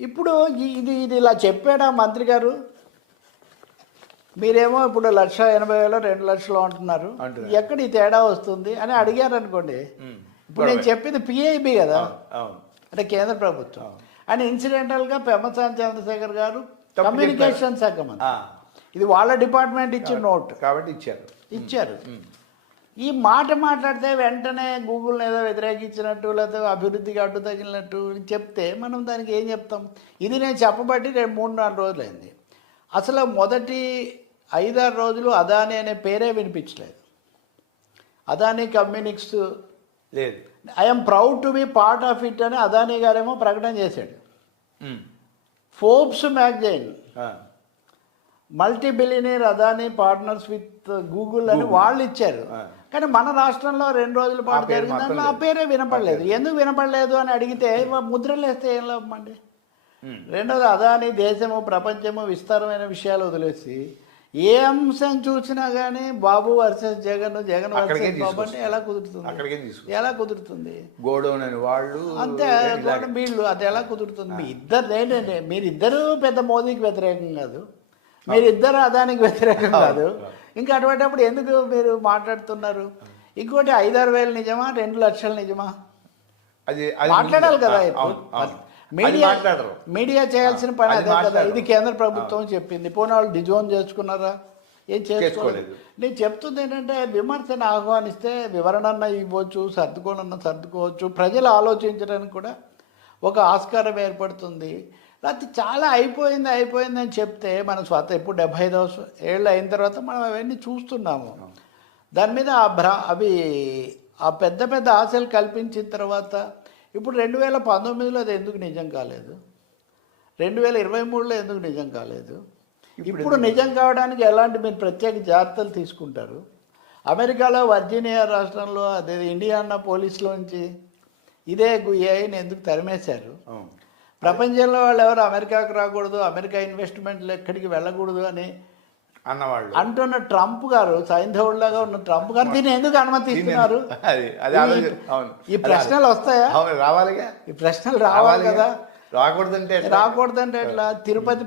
ఇప్పుడు ఇది ఇది ఇలా చెప్పాడా మంత్రి గారు? మీరేమో ఇప్పుడు లక్ష ఎనభై వేలు రెండు లక్షలు అంటున్నారు. ఎక్కడ ఈ తేడా వస్తుంది అని అడిగారు అనుకోండి. ఇప్పుడు నేను చెప్పింది పిఐబి కదా. అంటే కేంద్ర ప్రభుత్వం. అని ఇన్సిడెంటల్గా పెమ్మసాని చంద్రశేఖర్ గారు కమ్యూనికేషన్ శాఖ మంత్రి. ఇది వాళ్ళ డిపార్ట్మెంట్ ఇచ్చిన నోట్. కాబట్టి ఇచ్చారు. ఇచ్చారు. ఈ మాట మాట్లాడితే వెంటనే గూగుల్ ఏదో వ్యతిరేకించినట్టు లేదా అభివృద్ధికి అడ్డు తగిలినట్టు చెప్తే మనం దానికి ఏం చెప్తాం? ఇది నేను చెప్పబట్టి రెండు మూడు నాలుగు రోజులైంది. అసలు మొదటి ఐదారు రోజులు అదాని అనే పేరే వినిపించలేదు. అదాని కమ్యూనిక్స్ లేదు. I'm proud to be part of it అని అదాని గారేమో ప్రకటన చేశాడు. Forbes magazine multi billionaire Adani partners with Google అని వాళ్ళు ఇచ్చారు. కానీ మన రాష్ట్రంలో రెండు రోజుల పాటు ఆ లేదు. పేరే వినపడలేదు. ఎందుకు వినపడలేదు అని అడిగితే ముద్రలు వేస్తే ఏం లాభం అండి? ఉమ్. రెండోది అదాని దేశము ప్రపంచము విస్తారమైన విషయాలు వదిలేసి ఏ అంశం చూసినా కానీ బాబు వర్సెస్ జగన్ జగన్ అక్కడికే వర్సెస్ బాబు అంటే తీసుకొస్తారు. ఎలా కుదురుతుంది? ఎలా కుదురుతుంది? గోడౌన్ అని వాళ్ళు అంతే వీళ్ళు అది ఎలా కుదురుతుంది? మీ ఇద్దరు ఏంటంటే మీరిద్దరూ పెద్ద మోదీకి వ్యతిరేకం కాదు. మీరిద్దరు అదానికి వ్యతిరేకం కాదు. ఇంకా అటువంటిప్పుడు ఎందుకు మీరు మాట్లాడుతున్నారు? ఇంకోటి ఐదారు వేలు నిజమా రెండు లక్షలు నిజమా? అది మాట్లాడాలి కదా మీడియా మీడియా చేయాల్సిన పని అది కదా. ఇది కేంద్ర ప్రభుత్వం చెప్పింది. పోనీ వాళ్ళు డిజోన్ చేసుకున్నారా? ఏం చేసుకోలేదు. చేసుకోలేదు. నేను చెప్తుంది ఏంటంటే విమర్శను ఆహ్వానిస్తే వివరణన్న ఇవ్వచ్చు సర్దుకోనన్న సర్దుకోవచ్చు. ప్రజలు ఆలోచించడానికి కూడా ఒక ఆస్కారం ఏర్పడుతుంది. లేకపోతే చాలా అయిపోయింది అయిపోయింది అని చెప్తే మన స్వత ఇప్పుడు డెబ్బై ఐదు ఏళ్ళు అయిన తర్వాత మనం అవన్నీ చూస్తున్నాము. దాని మీద ఆ భ్రా అవి ఆ పెద్ద పెద్ద ఆశలు కల్పించిన తర్వాత ఇప్పుడు రెండు వేల పంతొమ్మిదిలో అది ఎందుకు నిజం కాలేదు? రెండు వేల ఇరవై మూడులో ఎందుకు నిజం కాలేదు? ఇప్పుడు నిజం కావడానికి ఎలాంటి మీరు ప్రత్యేక జాగ్రత్తలు తీసుకుంటారు? అమెరికాలో వర్జీనియా రాష్ట్రంలో అదే ఇండియానా పోలీసులోంచి ఇదే ఏఐని ఎందుకు తరిమేశారు. ప్రపంచంలో వాళ్ళు ఎవరు అమెరికాకు రాకూడదు అమెరికా ఇన్వెస్ట్మెంట్లు ఎక్కడికి వెళ్ళకూడదు అని అన్నవాళ్ళు. అంటున్న ట్రంప్ గారు సైంధవుడిలాగా ఉన్న ట్రంప్ గారు దీన్ని ఎందుకు అనుమతిస్తున్నారు? అది అది ఆలోచన అవును. ఈ ప్రశ్నలు వస్తాయా? రావాలిగా? ఈ ప్రశ్నలు రావాలి కదా. రాకూడదంటే? రాకూడదంటే ఎట్లా? తిరుపతి